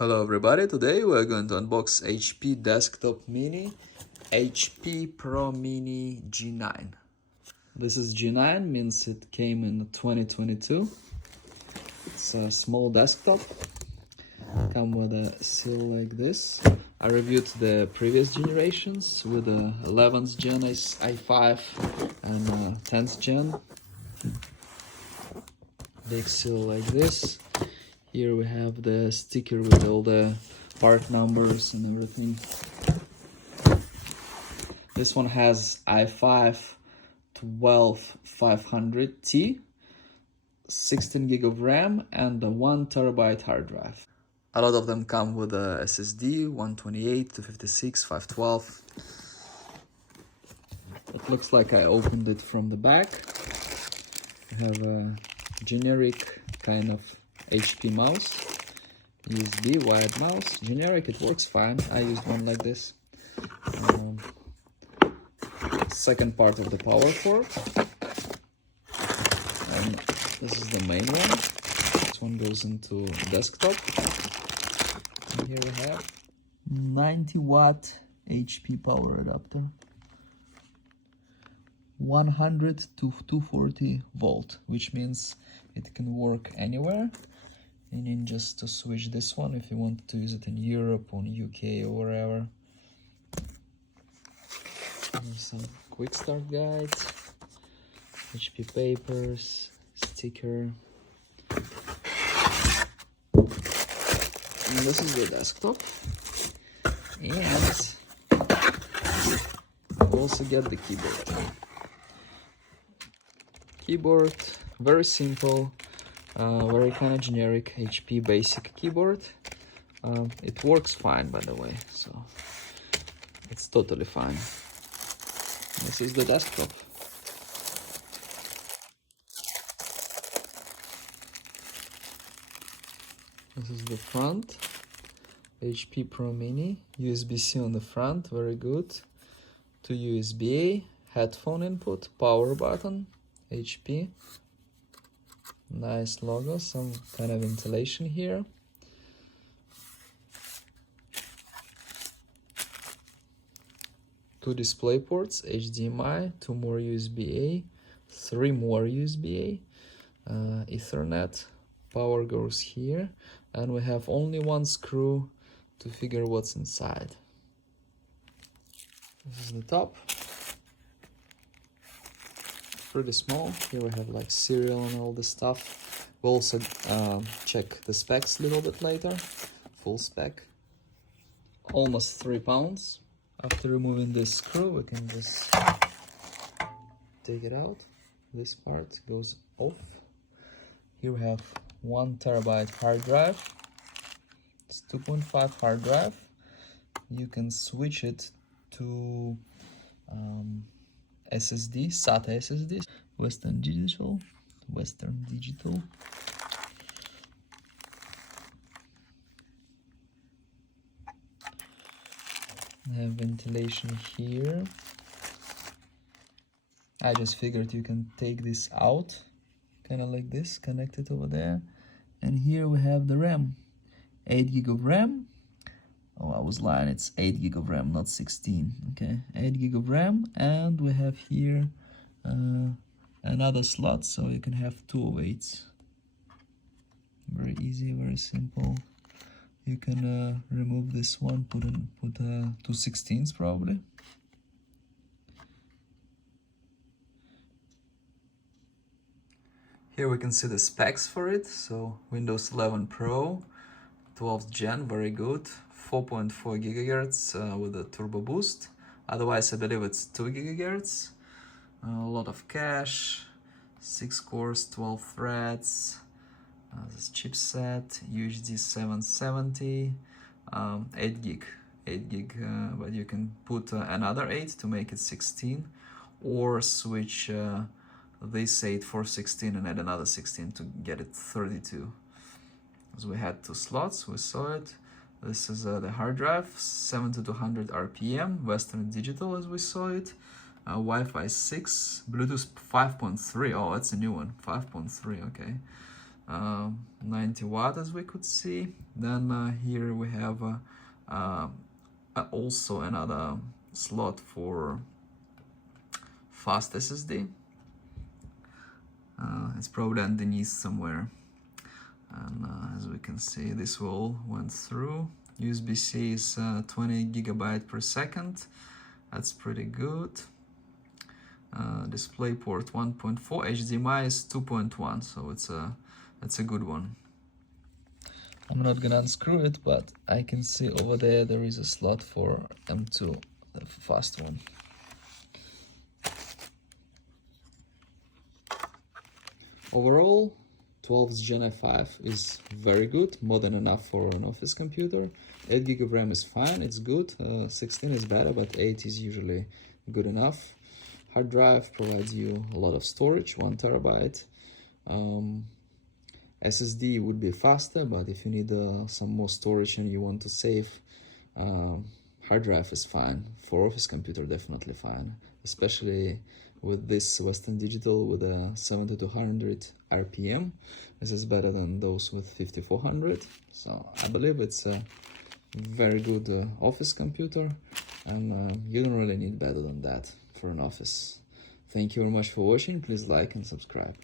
Hello everybody, today we're going to unbox HP Desktop Mini, HP Pro Mini G9. This is G9, means it came in 2022. It's a small desktop, come with a seal like this. I reviewed the previous generations with the 11th gen i5 and 10th gen. Big seal like this. Here we have the sticker with all the part numbers and everything. This one has i5-12500T, 16 gig of RAM and a 1 terabyte hard drive. A lot of them come with a SSD, 128, 256, 512. It looks like I opened it from the back. I have a generic kind of HP mouse, USB wired mouse, generic, it works fine. I used one like this. Second part of the power cord, and this is the main one. This one goes into desktop. And here we have 90-watt HP power adapter, 100 to 240 volt, which means it can work anywhere. You need just to switch this one if you want to use it in Europe or UK or wherever. There's some quick start guides, HP papers, sticker. And this is the desktop. And you also get the keyboard. Keyboard, very simple. Very kind of generic HP basic keyboard. It works fine, by the way, so it's totally fine. This is the desktop. This is the front. HP Pro Mini, USB-C on the front, very good. 2 USB-A, headphone input, power button, HP. Nice logo, some kind of ventilation here. Two display ports, HDMI, 2 more USB-A, 3 more USB-A, Ethernet, power goes here, and we have only one screw to figure what's inside. This is the top. Pretty small. Here we have like serial and all this stuff. We'll also check the specs a little bit later. Full spec. Almost 3 pounds. After removing this screw, we can just take it out. This part goes off. Here we have 1 terabyte hard drive. It's 2.5 hard drive. You can switch it to SSD, SATA SSD, Western Digital. I have ventilation here. I just figured you can take this out, kind of like this, connect it over there. And here we have the RAM, 8 gig of RAM. Oh, I was lying, it's 8 gig of RAM, not 16, okay? 8 gig of RAM, and we have here another slot, so you can have 2 of 8s. Very easy, very simple. You can remove this one, put 2 16s probably. Here we can see the specs for it, so Windows 11 Pro, 12th gen, very good. 4.4 gigahertz with a turbo boost. Otherwise, I believe it's 2 gigahertz. A lot of cache, 6 cores, 12 threads. This chipset, UHD 770, 8 gig, but you can put another 8 to make it 16, or switch this 8 for 16 and add another 16 to get it 32. As we had 2 slots, we saw it. This is the hard drive, 7200 RPM, Western Digital as we saw it, Wi-Fi 6, Bluetooth 5.3, oh that's a new one, 5.3, okay. 90 watt, as we could see. Then here we have also another slot for fast SSD. It's probably underneath somewhere. And as we can see, this all went through. USB-C is 20 gigabyte per second. That's pretty good. DisplayPort 1.4, HDMI is 2.1, so it's a good one. I'm not gonna unscrew it, but I can see over there is a slot for M2, the fast one. Overall, 12th Gen i5 is very good, more than enough for an office computer. 8 GB of RAM is fine, it's good. 16 is better, but 8 is usually good enough. Hard drive provides you a lot of storage, 1 terabyte. SSD would be faster, but if you need some more storage and you want to save, hard drive is fine. For office computer, definitely fine, especially with this Western Digital with a 7200 RPM. This is better than those with 5400. So I believe it's a very good office computer, and you don't really need better than that for an office. Thank you very much for watching. Please like and subscribe.